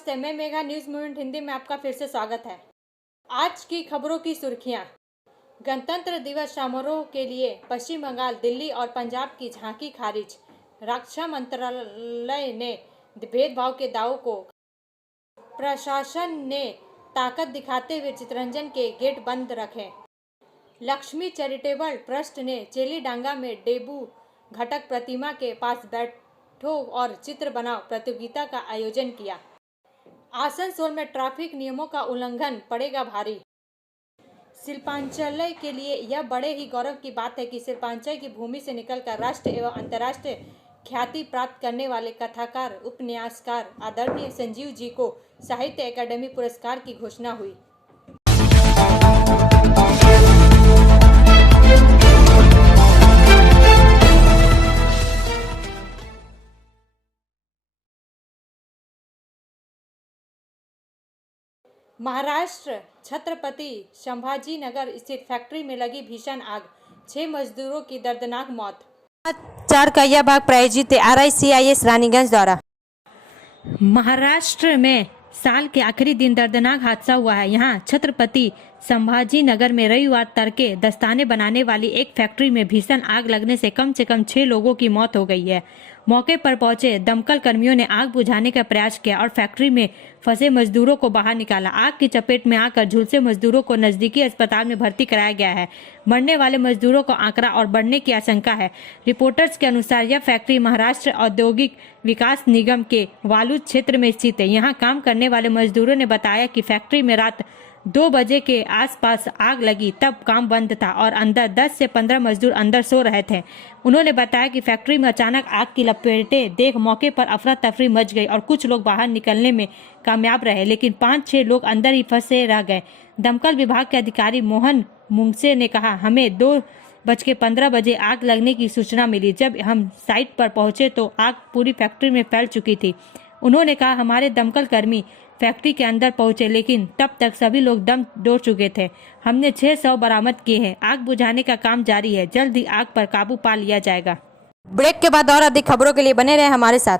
नमस्ते, मैं Megha. News movement Hindi में आपका फिर से स्वागत है। आज की खबरों की सुर्खियां। गणतंत्र दिवस समारोह के लिए पश्चिम बंगाल, दिल्ली और पंजाब की झांकी खारिज। रक्षा मंत्रालय ने भेदभाव के दावों को। प्रशासन ने ताकत दिखाते हुए चितरंजन के गेट बंद रखे। लक्ष्मी चैरिटेबल ट्रस्ट ने चेलीडांगा में डेबू घटक प्रतिमा के पास बैठो और चित्र बनाओ प्रतियोगिता का आयोजन किया। आसनसोल में ट्रैफिक नियमों का उल्लंघन पड़ेगा भारी। शिल्पांचल के लिए यह बड़े ही गौरव की बात है कि शिल्पांचल की भूमि से निकलकर राष्ट्रीय एवं अंतर्राष्ट्रीय ख्याति प्राप्त करने वाले कथाकार उपन्यासकार आदरणीय संजीव जी को साहित्य अकादमी पुरस्कार की घोषणा हुई। महाराष्ट्र छत्रपति संभाजीनगर स्थित फैक्ट्री में लगी भीषण आग, 6 मजदूरों की दर्दनाक मौत। चार का यह भाग प्रायोजित RICIS रानीगंज द्वारा। महाराष्ट्र में साल के आखिरी दिन दर्दनाक हादसा हुआ है। यहाँ छत्रपति संभाजीनगर में रविवार तड़के दस्ताने बनाने वाली एक फैक्ट्री में भीषण आग लगने से कम 6 लोगों की मौत हो गई है। मौके पर पहुंचे दमकल कर्मियों ने आग बुझाने का प्रयास किया और फैक्ट्री में फंसे मजदूरों को बाहर निकाला। आग की चपेट में आकर झुलसे मजदूरों को नजदीकी अस्पताल में भर्ती कराया गया है। मरने वाले मजदूरों का आंकड़ा और बढ़ने की आशंका है। रिपोर्टर्स के अनुसार यह फैक्ट्री महाराष्ट्र औद्योगिक विकास निगम के वालूद क्षेत्र में स्थित है। यहाँ काम करने वाले मजदूरों ने बताया कि फैक्ट्री में रात 2 बजे के आसपास आग लगी, तब काम बंद था और अंदर 10 से 15 मजदूर अंदर सो रहे थे। उन्होंने बताया कि फैक्ट्री में अचानक आग की लपेटें देख मौके पर अफरा तफरी मच गई और कुछ लोग बाहर निकलने में कामयाब रहे, लेकिन 5-6 लोग अंदर ही फंसे रह गए। दमकल विभाग के अधिकारी मोहन मुंगसे ने कहा, हमें 2:15 बजे आग लगने की सूचना मिली। जब हम साइट पर पहुंचे तो आग पूरी फैक्ट्री में फैल चुकी थी। उन्होंने कहा, हमारे दमकल कर्मी फैक्ट्री के अंदर पहुंचे, लेकिन तब तक सभी लोग दम तोड़ चुके थे। हमने 600 बरामद किए हैं। आग बुझाने का काम जारी है। जल्द ही आग पर काबू पा लिया जाएगा। ब्रेक के बाद और अधिक खबरों के लिए बने रहे हमारे साथ।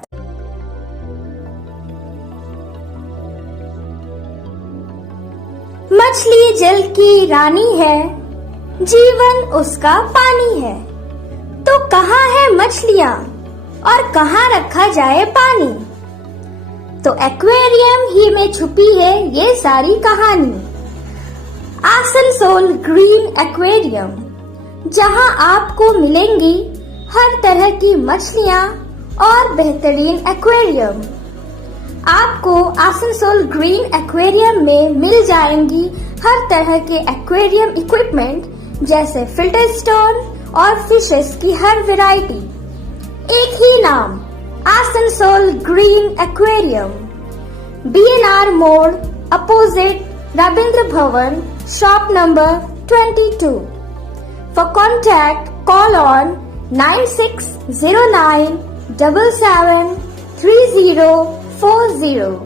मछली जल की रानी है, जीवन उसका पानी है। तो कहाँ है मछलियाँ और कहाँ रखा जाए पानी? तो एक्वेरियम ही में छुपी है ये सारी कहानी। आसनसोल ग्रीन एक्वेरियम, जहां आपको मिलेंगी हर तरह की मछलियां और बेहतरीन एक्वेरियम। आपको आसनसोल ग्रीन एक्वेरियम में मिल जाएंगी हर तरह के एक्वेरियम इक्विपमेंट, जैसे फिल्टर स्टोन और फिशेस की हर वैरायटी। एक ही नाम, आसनसोल ग्रीन एक्वेरियम। BNR मोड़, opposite Ravindra Bhavan, shop number 22। For contact, call on 9609 77 3040।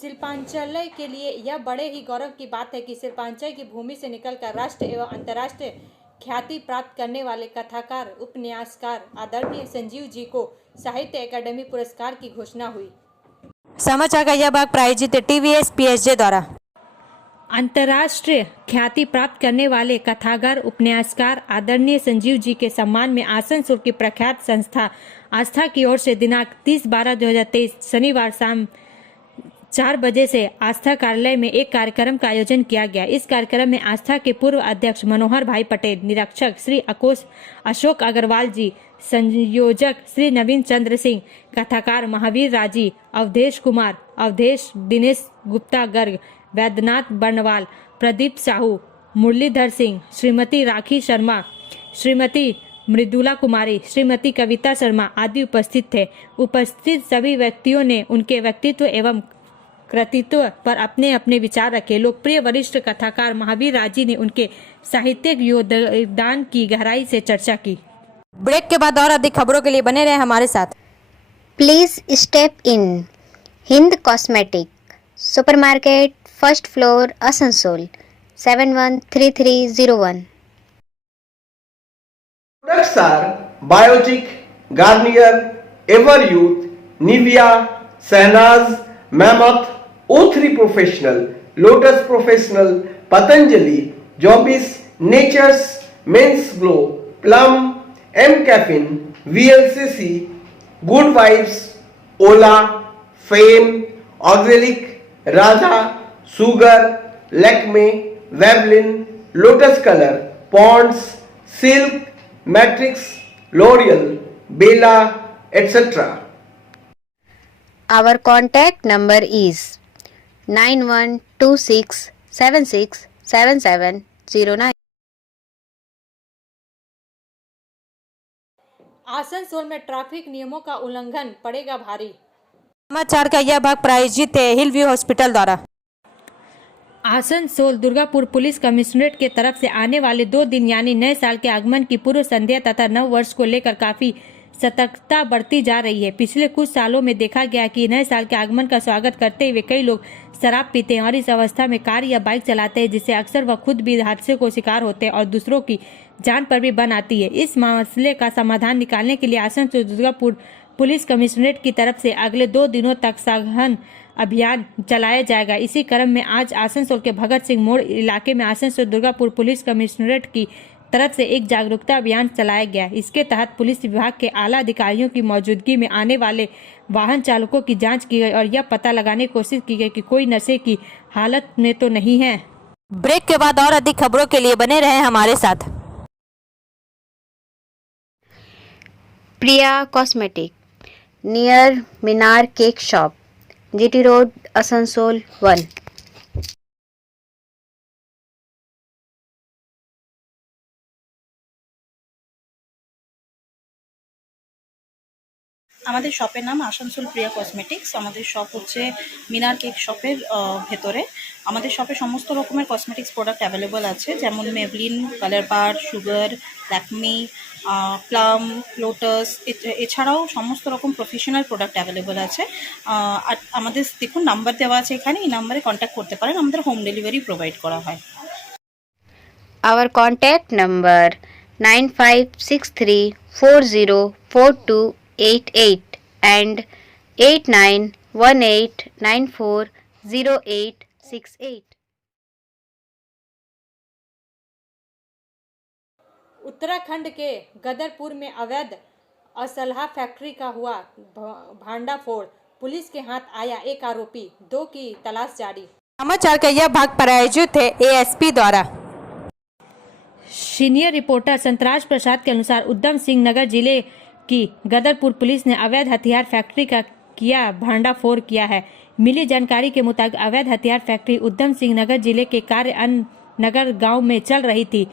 Shilpanchal के लिए यह बड़े ही गौरव की बात है कि शिल्पांचल की भूमि से निकलकर राष्ट्रीय एवं अंतर्राष्ट्रीय ख्याति प्राप्त करने वाले कथाकार उपन्यासकार आदरणीय संजीव जी को साहित्य अकादमी पुरस्कार की घोषणा हुई। समाचार का यह भाग प्रायोजित TVS PSG द्वारा। अंतर्राष्ट्रीय ख्याति प्राप्त करने वाले कथाकार उपन्यासकार आदरणीय संजीव जी के सम्मान में आसनसोल की प्रख्यात संस्था आस्था की ओर से दिनांक 30/12/2023 शनिवार शाम 4 बजे से आस्था कार्यालय में एक कार्यक्रम का आयोजन किया गया। इस कार्यक्रम में आस्था के पूर्व अध्यक्ष मनोहर भाई पटेल, निरीक्षक श्री अशोक अग्रवाल जी, संयोजक श्री नवीन चंद्र सिंह, कथाकार महावीर राजी, अवधेश कुमार, अवधेश दिनेश गुप्ता गर्ग, वैद्यनाथ बर्नवाल, प्रदीप साहू, मुरलीधर सिंह, श्रीमती राखी शर्मा, श्रीमती मृदुला कुमारी, श्रीमती कविता शर्मा आदि उपस्थित थे। उपस्थित सभी व्यक्तियों ने उनके व्यक्तित्व एवं कृतित्व पर अपने अपने विचार रखे। लोकप्रिय वरिष्ठ कथाकार महावीर राजी ने उनके साहित्यिक योगदान की गहराई से चर्चा की। ब्रेक के बाद और अधिक खबरों के लिए बने रहे हमारे साथ। Please step in. Hind Cosmetic, Supermarket, First Floor, Asansol, 713301. Products are Biotic, Garnier, Everyouth, Nivea, Sahnaz, Mammoth, O3 Professional, Lotus Professional, Patanjali, Jobis, Nature's, Men's Glow, Plum, M Caffeine, VLCC, Good Vibes, Ola, Fame, Auxilic, Radha, Sugar, Lakme, Vavlin, Lotus Color, Ponds, Silk, Matrix, L'Oreal, Bella, etc. Our contact number is 9126767709. Asansol में traffic नियमों का उल्लंघन पड़ेगा भारी। समाचार का यह भाग प्रायोजित है हिल व्यू हॉस्पिटल द्वारा। आसनसोल दुर्गापुर पुलिस कमिश्नरेट के तरफ से आने वाले 2 दिन यानी नए साल के आगमन की पूर्व संध्या तथा नव वर्ष को लेकर काफी सतर्कता बरती जा रही है। पिछले कुछ सालों में देखा गया कि नए साल के आगमन का स्वागत करते हुए कई लोग शराब पीते हैं और इस अवस्था में कार या बाइक चलाते हैं, जिससे अक्सर वह खुद भी हादसे को शिकार होते हैं और दूसरों की जान पर भी बन आती है। इस मसले का समाधान निकालने के लिए आसनसोल दुर्गापुर पुलिस कमिश्नरेट की तरफ से अगले 2 दिनों तक सघन अभियान चलाया जाएगा। इसी क्रम में आज आसनसोल के भगत सिंह मोड़ इलाके में आसनसोल दुर्गापुर पुलिस कमिश्नरेट की तरफ से एक जागरूकता अभियान चलाया गया। इसके तहत पुलिस विभाग के आला अधिकारियों की मौजूदगी में आने वाले वाहन चालकों की जांच की गई और यह पता लगाने की कोशिश की गई कि कोई नशे की हालत में तो नहीं है। ब्रेक के बाद और अधिक खबरों के लिए बने रहे हमारे साथ। Priya Cosmetic, near Minar Cake Shop, GT Road, Asansol 1. আমাদের শপের নাম আসানসোল প্রিয়া কসমেটিক্স। আমাদের শপ হচ্ছে মিনার কেক শপের ভেতরে। আমাদের শপে সমস্ত রকমের কসমেটিক্স প্রোডাক্ট অ্যাভেলেবল আছে, যেমন মেভলিন, কালার বার, সুগার, ল্যাকমি, প্লাম, লোটাস, এছাড়াও সমস্ত রকম প্রফেশনাল প্রোডাক্ট অ্যাভেলেবল আছে। আর আমাদের দেখুন নাম্বার দেওয়া আছে এখানে, এই নাম্বারে কন্ট্যাক্ট করতে পারেন। আমাদের হোম ডেলিভারি প্রোভাইড করা হয়। Our contact number 9563404288 and 8918940868. Uttarakhand के गदरपुर में अवैध असलहा फैक्ट्री का हुआ भांडाफोड़। पुलिस के हाथ आया एक आरोपी, 2 की तलाश जारी। समाचार का यह भाग प्रायोजित है एएसपी द्वारा। सीनियर रिपोर्टर संतराज प्रसाद के अनुसार उधम सिंह नगर जिले की गदरपुर पुलिस ने अवैध हथियार फैक्ट्री का किया भांडाफोड़ किया है। मिली जानकारी के मुताबिक अवैध हथियार फैक्ट्री उधम सिंह नगर जिले के कार्य नगर गांव में चल रही थी।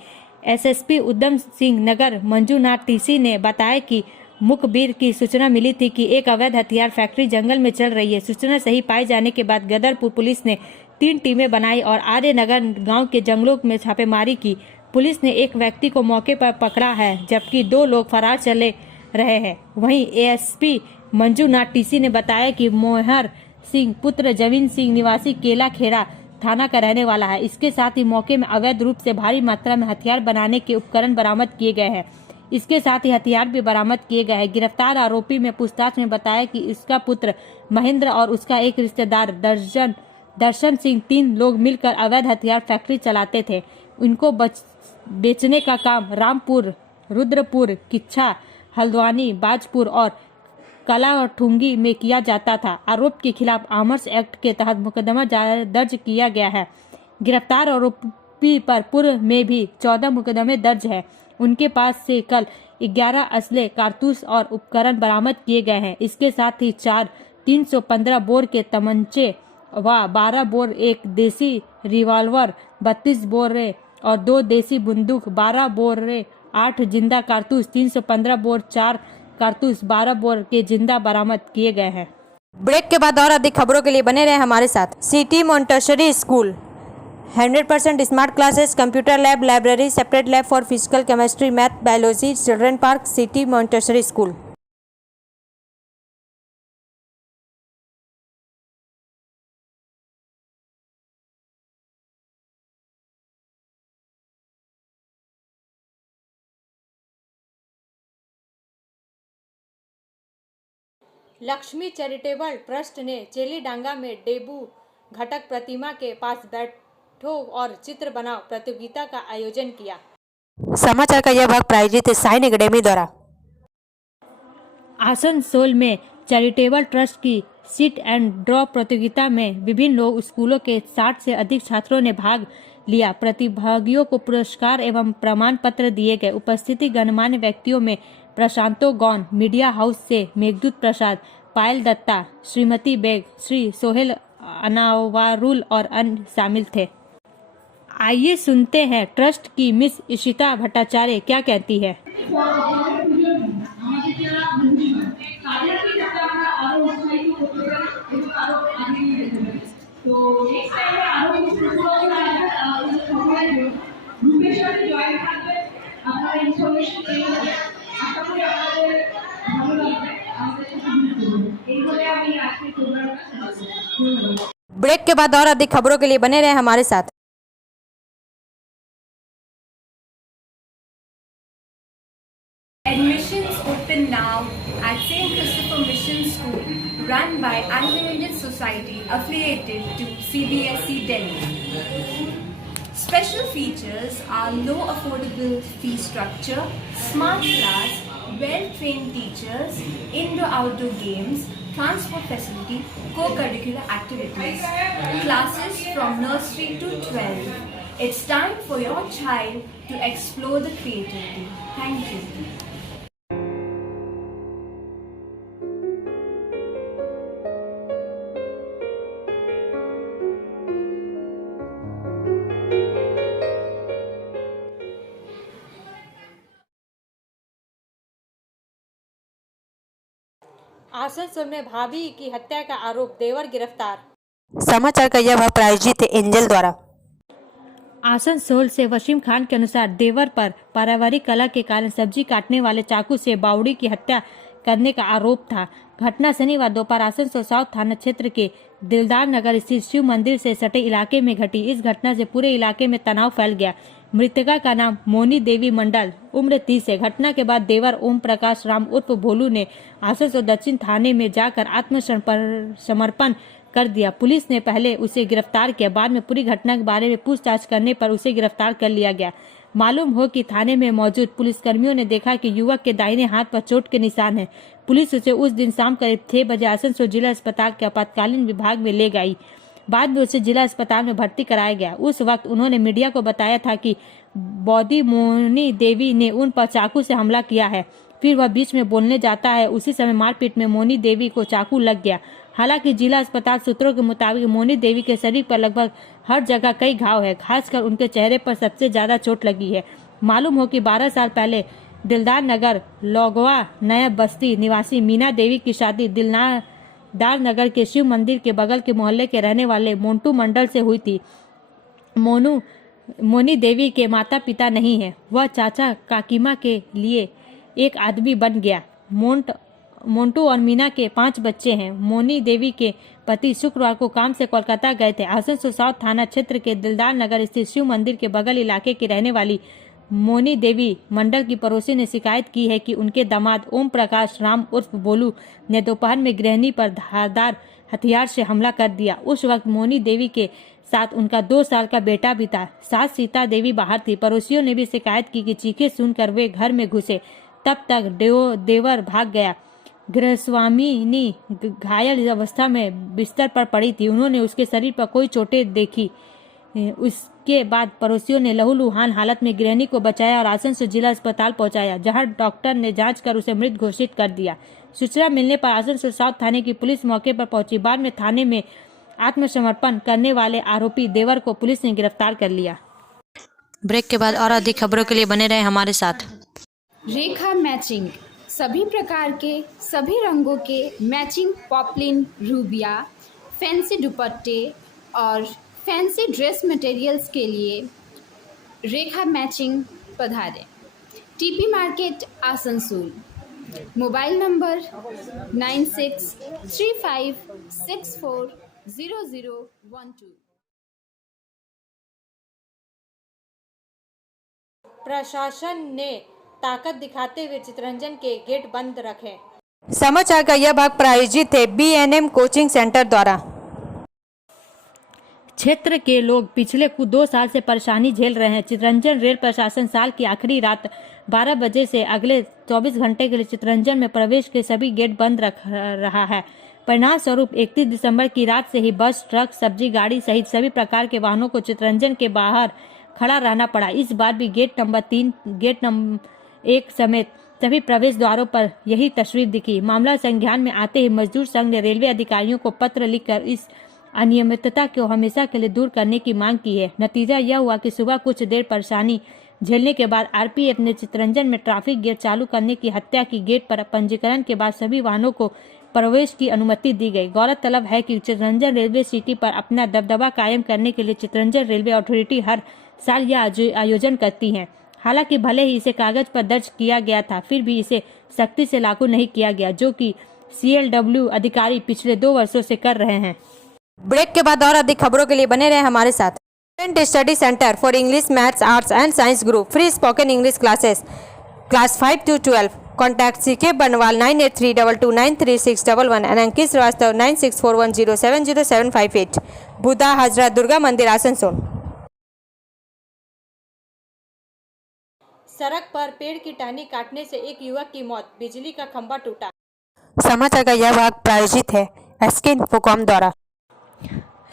एसएसपी उधम सिंह नगर मंजूनाथ टीसी ने बताया कि मुखबिर की सूचना मिली थी कि एक अवैध हथियार फैक्ट्री जंगल में चल रही है। सूचना सही पाए जाने के बाद गदरपुर पुलिस ने 3 टीमें बनाई और आर्य नगर गांव के जंगलों में छापेमारी की। पुलिस ने एक व्यक्ति को मौके पर पकड़ा है, जबकि 2 लोग फरार चले रहे हैं। वहीं एएसपी मंजूनाथ टीसी ने बताया कि मोहर सिंह पुत्र जमीन सिंह निवासी केला खेड़ा थाना का रहने वाला है। इसके साथ ही मौके में अवैध रूप से भारी मात्रा में हथियार बनाने के उपकरण बरामद किए गए हैं। इसके साथ ही हथियार भी बरामद किए गए हैं। गिरफ्तार आरोपी में पूछताछ में बताया कि इसका पुत्र महेंद्र और उसका एक रिश्तेदार दर्शन सिंह 3 लोग मिलकर अवैध हथियार फैक्ट्री चलाते थे। उनको बेचने का काम रामपुर, रुद्रपुर, किच्छा, हल्द्वानी, बाजपुर और कलाठुंगी में किया जाता था। आरोप के खिलाफ आर्म्स एक्ट के तहत मुकदमा दर्ज किया गया है। गिरफ्तार आरोपी पर पूर्व में भी 14 मुकदमे दर्ज है। उनके पास से कल 11 असले, कारतूस और उपकरण बरामद किए गए हैं। इसके साथ ही 4 315 बोर के तमंचे व 12 बोर, एक देसी रिवॉल्वर, 32 बोरे और 2 देसी बंदूक, 12 बोरे 8 जिंदा कारतूस, 315 बोर 4 कारतूस, 12 बोर के जिंदा बरामद किए गए हैं। ब्रेक के बाद और अधिक खबरों के लिए बने रहे हमारे साथ। City Montessori school 100% smart classes, computer lab, library, separate lab for physical, chemistry, math, biology, children park, city Montessori school. Lakshmi charitable trust ने चेलीडांगा में डेबू घटक प्रतिमा के पास बैठो और चित्र बनाओ प्रतियोगिता का आयोजन किया। समाचार का यह भाग प्रायोजित है साइन एकेडमी द्वारा। आसनसोल में चैरिटेबल ट्रस्ट की सिट एंड ड्रॉ प्रतियोगिता में विभिन्न लोग स्कूलों के 60 से अधिक छात्रों ने भाग लिया। प्रतिभागियों को पुरस्कार एवं प्रमाण पत्र दिए गए। उपस्थिति गणमान्य व्यक्तियों में प्रशांतो गौन, मीडिया हाउस से मेघदूत प्रसाद, पायल दत्ता, श्रीमती बेग, श्री सोहेल अनावारुल और अन्य शामिल थे। आइए सुनते हैं ट्रस्ट की मिस इशिता भट्टाचार्य क्या कहती है। ब्रेक के बाद और अधिक खबरों के लिए बने रहे हमारे साथ। Admissions open now at St. Christopher Mission School, run by Anglo-Indian Society affiliated to CBSE Delhi. Special features are low affordable fee structure, smart class, well-trained teachers, indoor-outdoor games, transport facility, co-curricular activities, classes from nursery to 12. It's time for your child to explore the creativity. Thank you. Asansol में भाभी की हत्या का आरोप, देवर गिरफ्तार। समाचार का यह भाग प्रायोजित है एंजल द्वारा। आसनसोल से वसीम खान के अनुसार देवर पर पारिवारिक कलह के कारण सब्जी काटने वाले चाकू से बावड़ी की हत्या करने का आरोप था। घटना शनिवार दोपहर आसनसोल साउथ थाना क्षेत्र के दिलदार नगर स्थित शिव मंदिर से सटे इलाके में घटी। इस घटना से पूरे इलाके में तनाव फैल गया। मृतका का नाम मोनी देवी मंडल, उम्र 30 है। घटना के बाद देवर ओम प्रकाश राम उर्फ भोलू ने आसनसोल दक्षिण थाने में जाकर आत्मसमर्पण कर दिया। पुलिस ने पहले उसे गिरफ्तार किया, बाद में पूरी घटना के बारे में पूछताछ करने पर उसे गिरफ्तार कर लिया गया। मालूम हो कि थाने में मौजूद पुलिसकर्मियों ने देखा कि युवक के दाहिने हाथ पर चोट के निशान हैं। पुलिस उसे उस दिन शाम करीब 6 बजे आसनसोल जिला अस्पताल के आपातकालीन विभाग में ले गई। बाद में उसे जिला अस्पताल में भर्ती कराया गया। उस वक्त उन्होंने मीडिया को बताया था कि बौद्धी मोनी देवी ने उन पर चाकू से हमला किया है। फिर वह बीच में बोलने जाता है। उसी समय मारपीट में मोनी देवी को चाकू लग गया। हालांकि जिला अस्पताल सूत्रों के मुताबिक मोनी देवी के शरीर पर लगभग हर जगह कई घाव है, खासकर उनके चेहरे पर सबसे ज्यादा चोट लगी है। मालूम हो कि 12 साल पहले दिलदार नगर लोगवा नया बस्ती निवासी मीना देवी की शादी दिलदार नगर के शिव मंदिर के बगल के मोहल्ले के रहने वाले मोन्टू मंडल से हुई थी। मोनी देवी के माता पिता नहीं है। वह चाचा काकीमा के लिए एक आदमी बन गया। मोन्टू और मीना के 5 बच्चे हैं। मोनी देवी के पति शुक्रवार को काम से कोलकाता गए थे। आसनसोल साउथ थाना क्षेत्र के दिलदार नगर स्थित शिव मंदिर के बगल इलाके की रहने वाली मोनी देवी मंडल की पड़ोसी ने शिकायत की है कि उनके दामाद ओम प्रकाश राम उर्फ बोलू ने दोपहर में गृहिणी पर धारदार हथियार से हमला कर दिया। उस वक्त मोनी देवी के साथ उनका 2 साल का बेटा भी था। सास सीता देवी बाहर थी। पड़ोसियों ने भी शिकायत की कि चीखें सुनकर वे घर में घुसे। तब तक देवर भाग गया। गृहस्वामिनी घायल अवस्था में बिस्तर पर पड़ी थी। उन्होंने उसके शरीर पर कोई चोटें देखी। उसके बाद पड़ोसियों ने लहूलुहान हालत में गृहिणी को बचाया और आसनसोल जिला अस्पताल पहुंचाया, जहां डॉक्टर ने जांच कर उसे मृत घोषित कर दिया। सूचना मिलने पर आसनसोल साउथ थाने की पुलिस मौके पर पहुंची। बाद में थाने में आत्मसमर्पण करने वाले आरोपी देवर को पुलिस ने गिरफ्तार कर लिया। ब्रेक के बाद और अधिक खबरों के लिए बने रहे हमारे साथ। रेखा मैचिंग सभी प्रकार के सभी रंगों के मैचिंग पॉपलिन रूबिया फैंसी दुपट्टे और फैंसी ड्रेस मटेरियल्स के लिए रेखा मैचिंग पधारें। TP market Asansol. Mobile number 9635640012। प्रशासन ने ताकत दिखाते हुए चितरंजन के गेट बंद रखे। समाचार का यह भाग प्रायोजित है BNM कोचिंग सेंटर द्वारा। क्षेत्र के लोग पिछले 2 साल से परेशानी झेल रहे हैं। चितरंजन रेल प्रशासन साल की आखिरी रात 12 बजे से अगले 24 घंटे के लिए चितरंजन में प्रवेश के सभी गेट बंद रख रहा है। परिणाम स्वरूप 31 दिसंबर की रात से ही बस, ट्रक, सब्जी गाड़ी सहित सभी प्रकार के वाहनों को चितरंजन के बाहर खड़ा रहना पड़ा। इस बार भी गेट नंबर 3, गेट नंबर 1 समेत सभी प्रवेश द्वारों पर यही तस्वीर दिखी। मामला संज्ञान में आते ही मजदूर संघ ने रेलवे अधिकारियों को पत्र लिखकर इस अनियमितता को हमेशा के लिए दूर करने की मांग की है। नतीजा यह हुआ कि सुबह कुछ देर परेशानी झेलने के बाद RPF ने चितरंजन में ट्रैफिक गेट चालू करने की हत्या की। गेट पर पंजीकरण के बाद सभी वाहनों को प्रवेश की अनुमति दी गई। गौरतलब है कि चितरंजन रेलवे सिटी पर अपना दबदबा कायम करने के लिए चितरंजन रेलवे अथॉरिटी हर साल यह आयोजन करती है। हालांकि भले ही इसे कागज पर दर्ज किया गया था, फिर भी इसे सख्ती से लागू नहीं किया गया, जो कि CLW अधिकारी पिछले 2 वर्षों से कर रहे हैं। ब्रेक के बाद और अधिक खबरों के लिए बने रहे हमारे साथ। Student study centre for English, maths, arts and science group free spoken English classes class 5 to 12। Contact CK बनवाल 9832293611 एंड अंकित श्रीवास्तव 9641070758। बुधा हजरत दुर्गा मंदिर आसनसोल। सड़क पर पेड़ की टहनी काटने से एक युवक की मौत, बिजली का खंभा टूटा। समाचार का यह भाग प्रायोजित है SK इन्फोकॉम द्वारा।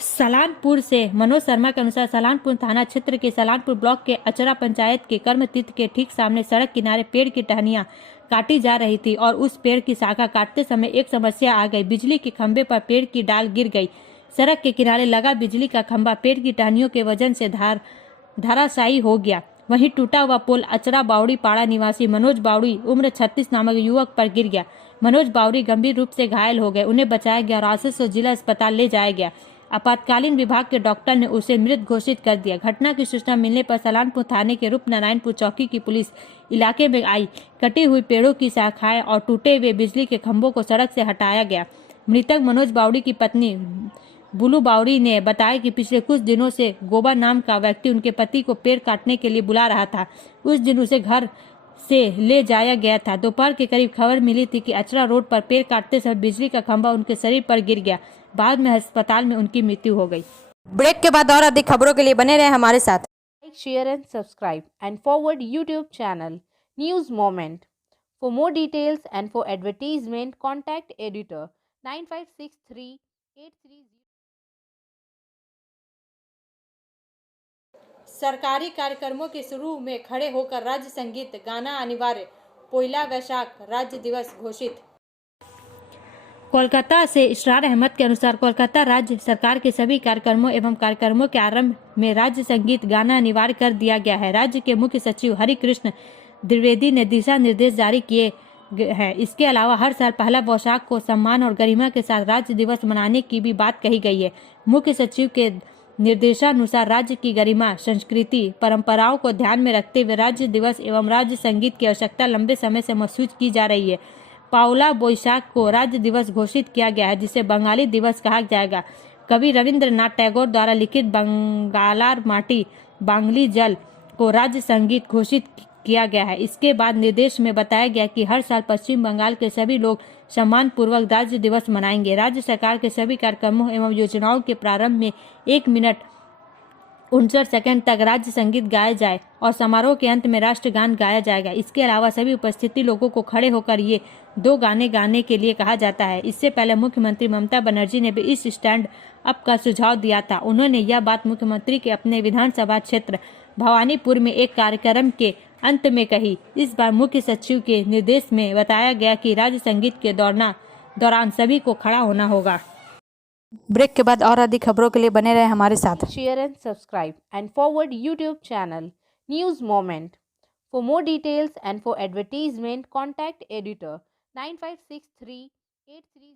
सलानपुर से मनोज शर्मा के अनुसार सलानपुर थाना क्षेत्र के सलानपुर ब्लॉक के अचरा पंचायत के कर्मतीर्थ के ठीक सामने सड़क किनारे पेड़ की टहनियां काटी जा रही थी और उस पेड़ की शाखा काटते समय एक समस्या आ गई। बिजली के खंभे पर पेड़ की डाल गिर गई। सड़क के किनारे लगा बिजली का खंभा पेड़ की टहनियों के वजन से धराशायी हो गया। वहीं टूटा हुआ पोल अचरा बावड़ी पाड़ा निवासी मनोज बावड़ी उम्र 36 नामक युवक पर गिर गया। मनोज बावड़ी गंभीर रूप से घायल हो गए। उन्हें बचाया गया और आसनसोल जिला अस्पताल ले जाया गया। आपातकालीन विभाग के डॉक्टर ने उसे मृत घोषित कर दिया। घटना की सूचना मिलने पर सलानपुर थाने के रूपनारायणपुर चौकी की पुलिस इलाके में आई। कटी हुई पेड़ों की शाखाएं और टूटे हुए बिजली के खंभों को सड़क से हटाया गया। मृतक मनोज बावड़ी की पत्नी बुलू बावड़ी ने बताया कि पिछले कुछ दिनों से गोबा नाम का व्यक्ति उनके पति को पेड़ काटने के लिए बुला रहा था। उस दिन उसे घर से ले जाया गया था। दोपहर के करीब खबर मिली थी कि अचरा रोड पर पेड़ काटते समय बिजली का खंभा उनके शरीर पर गिर गया। बाद में अस्पताल में उनकी मृत्यु हो गई। ब्रेक के बाद और अधिक खबरों के लिए बने रहे हमारे साथ। Like, share and subscribe and forward YouTube channel News Moment. For more details and for advertisement, contact editor 956383. सरकारी कार्यक्रमों के शुरू में खड़े होकर राज्य संगीत गाना अनिवार्य, 1 वैशाख राज्य दिवस घोषित। कोलकाता से इशरार अहमद के अनुसार कोलकाता राज्य सरकार के सभी कार्यक्रमों एवं कार्यक्रमों के आरंभ में राज्य संगीत गाना अनिवार्य कर दिया गया है। राज्य के मुख्य सचिव हरिकृष्ण द्विवेदी ने दिशा निर्देश जारी किए हैं। इसके अलावा हर साल 1 वैशाख को सम्मान और गरिमा के साथ राज्य दिवस मनाने की भी बात कही गई है। मुख्य सचिव के निर्देशानुसार राज्य की गरिमा, संस्कृति, परंपराओं को ध्यान में रखते हुए राज्य दिवस एवं राज्य संगीत की आवश्यकता लंबे समय से महसूस की जा रही है। पाउला बोईशाख को राज्य दिवस घोषित किया गया है, जिसे बंगाली दिवस कहा जाएगा। कवि रविंद्रनाथ टैगोर द्वारा लिखित बंगालार माटी बांगली जल को राज्य संगीत घोषित किया गया है। इसके बाद निर्देश में बताया गया कि हर साल पश्चिम बंगाल के सभी लोग सम्मान पूर्वक राज्य दिवस मनाएंगे। राज्य सरकार के सभी कार्यक्रमों एवं योजनाओं के प्रारंभ में 1 मिनट 59 सेकंड तक राज्य संगीत गाया जाए और समारोह के अंत में राष्ट्रगान गाया जाएगा। इसके अलावा सभी उपस्थिति लोगों को खड़े होकर ये 2 गाने गाने के लिए कहा जाता है। इससे पहले मुख्यमंत्री ममता बनर्जी ने भी इस स्टैंड अप का सुझाव दिया था। उन्होंने यह बात मुख्यमंत्री के अपने विधानसभा क्षेत्र भवानीपुर में एक कार्यक्रम के अंत में कही। इस बार मुख्य सचिव के निर्देश में बताया गया कि राज्य संगीत के दौरान सभी को खड़ा होना होगा। ब्रेक के बाद और अधिक खबरों के लिए बने रहे हमारे साथ। Share and subscribe and forward YouTube channel News Moment. For more details and for advertisement, contact editor 956383.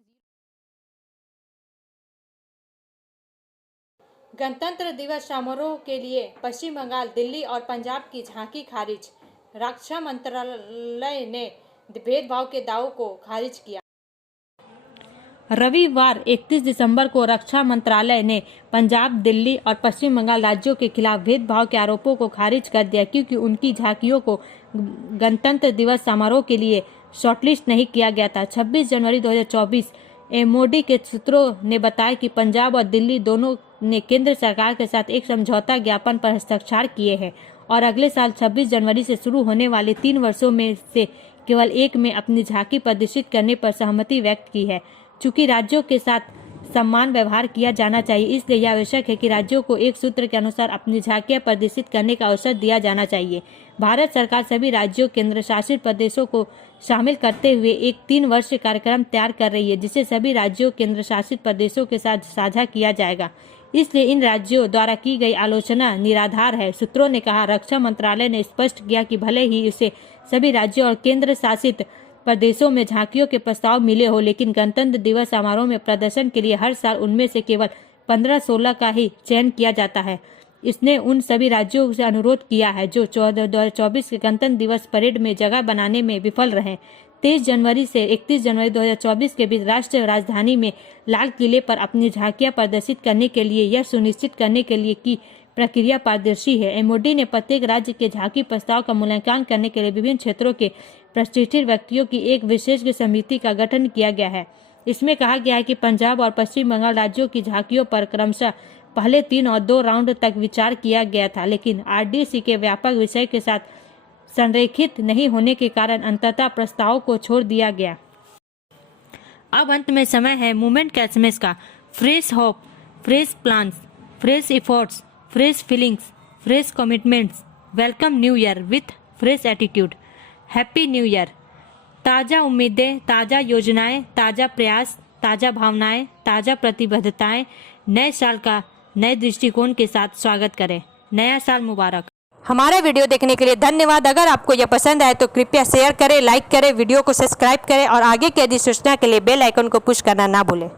गणतंत्र दिवस समारोह के लिए पश्चिम बंगाल, दिल्ली और पंजाब की झांकी खारिज। रक्षा मंत्रालय ने भेदभाव के दावों को खारिज किया। रविवार 31 दिसंबर को रक्षा मंत्रालय ने पंजाब, दिल्ली और पश्चिम बंगाल राज्यों के खिलाफ भेदभाव के आरोपों को खारिज कर दिया, क्योंकि उनकी झांकियों को गणतंत्र दिवस समारोह के लिए शॉर्टलिस्ट नहीं किया गया था। 26 जनवरी 2024 एमओडी के सूत्रों ने बताया कि पंजाब और दिल्ली दोनों ने केंद्र सरकार के साथ एक समझौता ज्ञापन पर हस्ताक्षर किए हैं और अगले साल 26 जनवरी से शुरू होने वाले 3 वर्षों में से केवल एक में अपनी झांकी प्रदर्शित करने पर सहमति व्यक्त की है। चूंकि राज्यों के साथ समान व्यवहार किया जाना चाहिए, इसलिए यह आवश्यक है कि राज्यों को एक सूत्र के अनुसार अपनी झांकियां प्रदर्शित करने का अवसर दिया जाना चाहिए। भारत सरकार सभी राज्यों, केंद्र शासित प्रदेशों को शामिल करते हुए एक 3 वर्षीय कार्यक्रम तैयार कर रही है, जिसे सभी राज्यों, केंद्र शासित प्रदेशों के साथ साझा किया जाएगा। इसलिए इन राज्यों द्वारा की गई आलोचना निराधार है। सूत्रों ने कहा, रक्षा मंत्रालय ने स्पष्ट किया कि भले ही इसे सभी राज्यों और केंद्र शासित प्रदेशों में झांकियों के प्रस्ताव मिले हो, लेकिन गणतंत्र दिवस समारोह में प्रदर्शन के लिए हर साल उनमें से केवल 15-16 का ही चयन किया जाता है। इसने उन सभी राज्यों से अनुरोध किया है जो 2024 के गणतंत्र दिवस परेड में जगह बनाने में विफल रहे। 23 जनवरी से 31 जनवरी 2024 के बीच राष्ट्रीय राजधानी में लाल किले पर अपनी झांकियां प्रदर्शित करने के लिए यह सुनिश्चित करने के लिए कि प्रक्रिया पारदर्शी है। एमओडी ने प्रत्येक राज्य के झांकी प्रस्ताव का मूल्यांकन करने के लिए विभिन्न क्षेत्रों के प्रतिष्ठित व्यक्तियों की एक विशेषज्ञ समिति का गठन किया गया है। इसमें कहा गया है कि पंजाब और पश्चिम बंगाल राज्यों की झांकियों पर क्रमशः पहले 3 और 2 राउंड तक विचार किया गया था, लेकिन आरडीसी के व्यापक विषय के साथ संरेखित नहीं होने के कारण अंततः प्रस्ताव को छोड़ दिया गया। अब अंत में समय है मूवमेंट का एसएमएस का। Fresh hope, fresh plans, fresh efforts, fresh feelings, fresh commitments. Welcome new year with fresh attitude. Happy new year. ताज़ा उम्मीदें, ताज़ा योजनाएं, ताज़ा प्रयास, ताज़ा भावनाएं, ताज़ा प्रतिबद्धताएं नए साल का नए दृष्टिकोण के साथ स्वागत करें। नया साल मुबारक। हमारा वीडियो देखने के लिए धन्यवाद। अगर आपको यह पसंद आए तो कृपया शेयर करें, लाइक करें, वीडियो को सब्सक्राइब करें और आगे की अधिसूचना के लिए बेल आइकन को पुश करना ना भूलें।